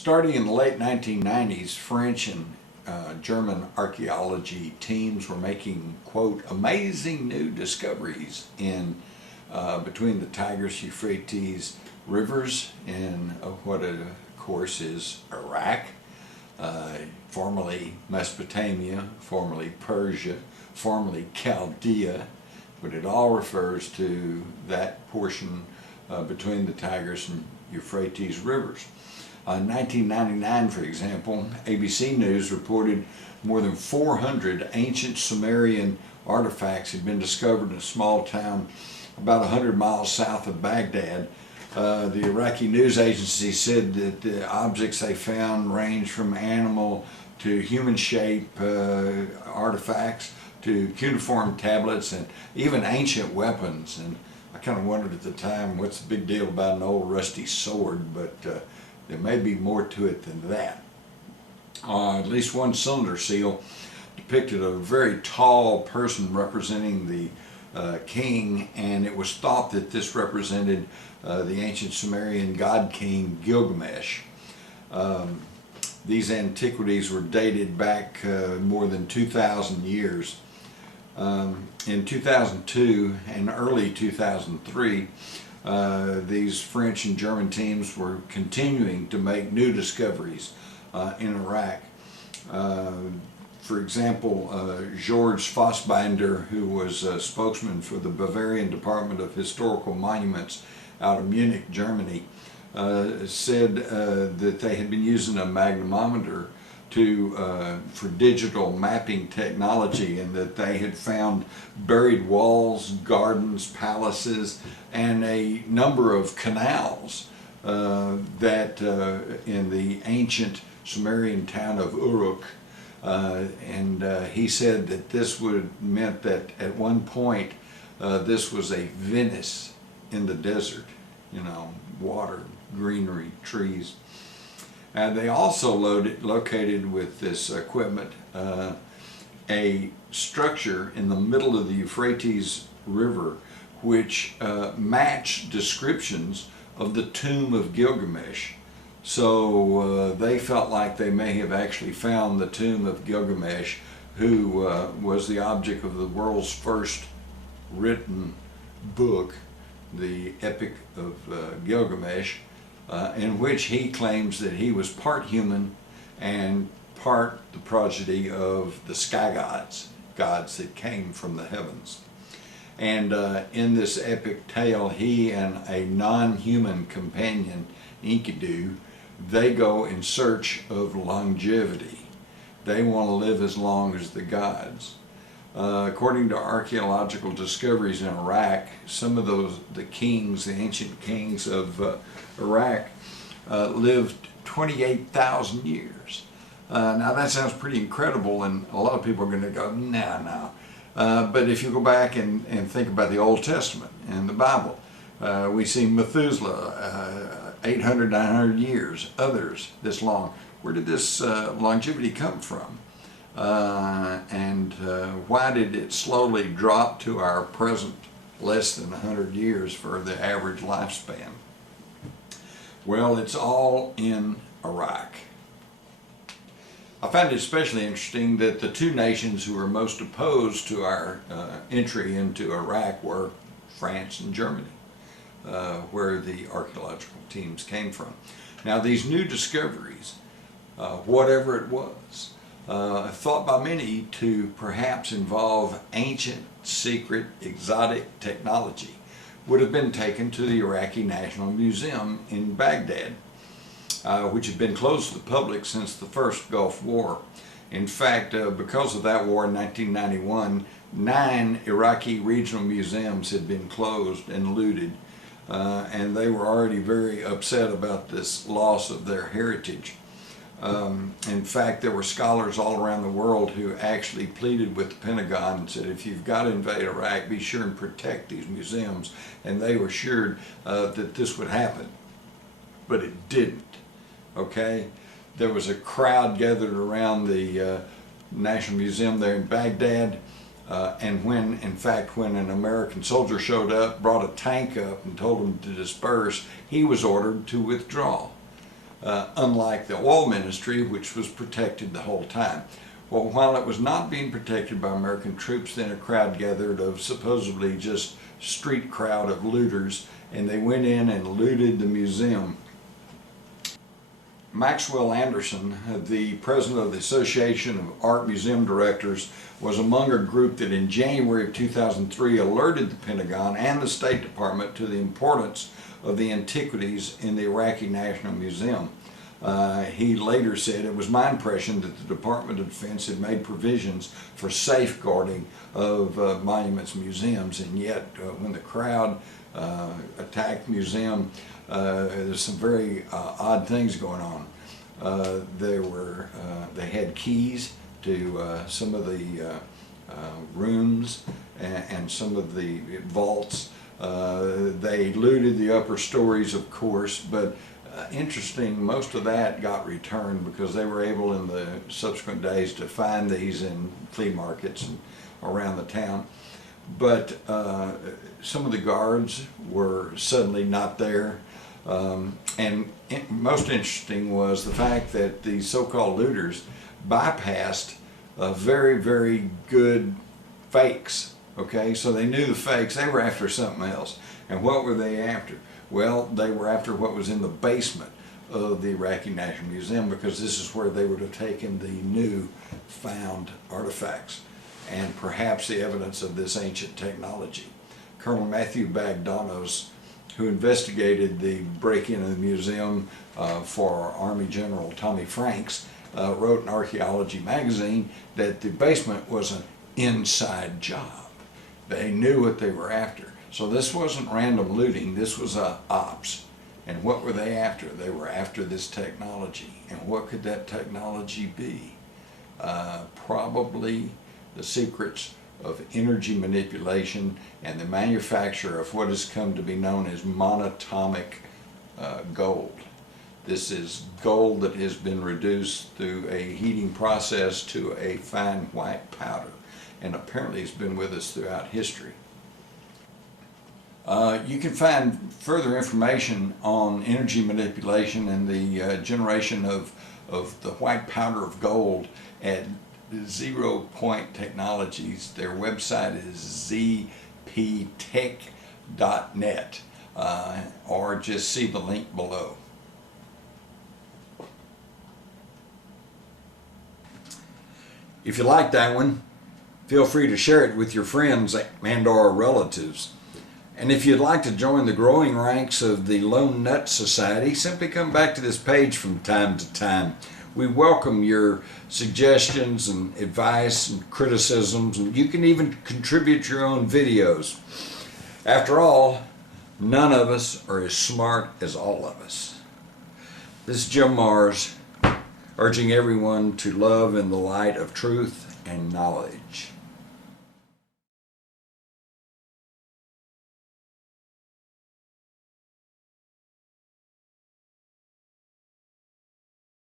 Starting in the late 1990s, French and German archaeology teams were making, quote, amazing new discoveries in between the Tigris-Euphrates rivers in what of course is Iraq, formerly Mesopotamia, formerly Persia, formerly Chaldea, but it all refers to that portion between the Tigris and Euphrates rivers. In 1999, for example, ABC News reported more than 400 ancient Sumerian artifacts had been discovered in a small town about 100 miles south of Baghdad. The Iraqi news agency said that the objects they found ranged from animal to human shape artifacts to cuneiform tablets and even ancient weapons. And I kind of wondered at the time, what's the big deal about an old rusty sword? But there may be more to it than that. At least one cylinder seal depicted a very tall person representing the king, and it was thought that this represented the ancient Sumerian god king Gilgamesh. These antiquities were dated back more than 2,000 years. In 2002 and early 2003, these French and German teams were continuing to make new discoveries in Iraq. For example, George Fassbinder, who was a spokesman for the Bavarian Department of Historical Monuments out of Munich, Germany, said that they had been using a magnetometer for digital mapping technology, and that they had found buried walls, gardens, palaces, and a number of canals that in the ancient Sumerian town of Uruk. And he said that this meant that at one point this was a Venice in the desert, you know, water, greenery, trees. And they also located with this equipment a structure in the middle of the Euphrates River which matched descriptions of the tomb of Gilgamesh. So they felt like they may have actually found the tomb of Gilgamesh, who was the object of the world's first written book, the Epic of Gilgamesh, in which he claims that he was part human and part the progeny of the sky gods, gods that came from the heavens. And in this epic tale, he and a non-human companion, Enkidu, they go in search of longevity. They want to live as long as the gods. According to archaeological discoveries in Iraq, some of the kings, the ancient kings of Iraq, lived 28,000 years. Now that sounds pretty incredible, and a lot of people are going to go, no. But if you go back and think about the Old Testament and the Bible, we see Methuselah, 800, 900 years, others this long. Where did this longevity come from? And why did it slowly drop to our present less than 100 years for the average lifespan? Well, it's all in Iraq. I find it especially interesting that the two nations who were most opposed to our entry into Iraq were France and Germany, where the archaeological teams came from. Now, these new discoveries, whatever it was, thought by many to perhaps involve ancient, secret, exotic technology, would have been taken to the Iraqi National Museum in Baghdad, which had been closed to the public since the first Gulf War. In fact, because of that war in 1991, 9 Iraqi regional museums had been closed and looted, and they were already very upset about this loss of their heritage. In fact, there were scholars all around the world who actually pleaded with the Pentagon and said, if you've got to invade Iraq, be sure and protect these museums. And they were assured that this would happen. But it didn't. Okay? There was a crowd gathered around the National Museum there in Baghdad. And when an American soldier showed up, brought a tank up and told them to disperse, he was ordered to withdraw. unlike the oil ministry, which was protected the whole time. Well, while it was not being protected by American troops, then a crowd gathered of supposedly just street crowd of looters, and they went in and looted the museum. Maxwell Anderson, the president of the Association of Art Museum Directors, was among a group that in January of 2003 alerted the Pentagon and the State Department to the importance of the antiquities in the Iraqi National Museum. He later said, "It was my impression that the Department of Defense had made provisions for safeguarding of monuments and museums, and yet when the crowd attacked the museum, there's some very odd things going on. They had keys to some of the rooms and some of the vaults. They looted the upper stories, of course, but interesting, most of that got returned because they were able in the subsequent days to find these in flea markets and around the town. But some of the guards were suddenly not there. And most interesting was the fact that the so-called looters bypassed very, very good fakes. Okay, so they knew the fakes. They were after something else. And what were they after? Well, they were after what was in the basement of the Iraqi National Museum, because this is where they would have taken the new found artifacts and perhaps the evidence of this ancient technology. Colonel Matthew Bagdanos, who investigated the break-in of the museum for Army General Tommy Franks, wrote in Archaeology magazine that the basement was an inside job. They knew what they were after. So this wasn't random looting, this was ops. And what were they after? They were after this technology. And what could that technology be? Probably the secrets of energy manipulation and the manufacture of what has come to be known as monatomic gold. This is gold that has been reduced through a heating process to a fine white powder, and apparently it's been with us throughout history. You can find further information on energy manipulation and the generation of the white powder of gold at 0 Point Technologies. Their website is zptech.net, or just see the link below. If you like that one, feel free to share it with your friends and/or relatives. And if you'd like to join the growing ranks of the Lone Nut Society, simply come back to this page from time to time. We welcome your suggestions and advice and criticisms, and you can even contribute your own videos. After all, none of us are as smart as all of us. This is Jim Mars, urging everyone to love in the light of truth and knowledge.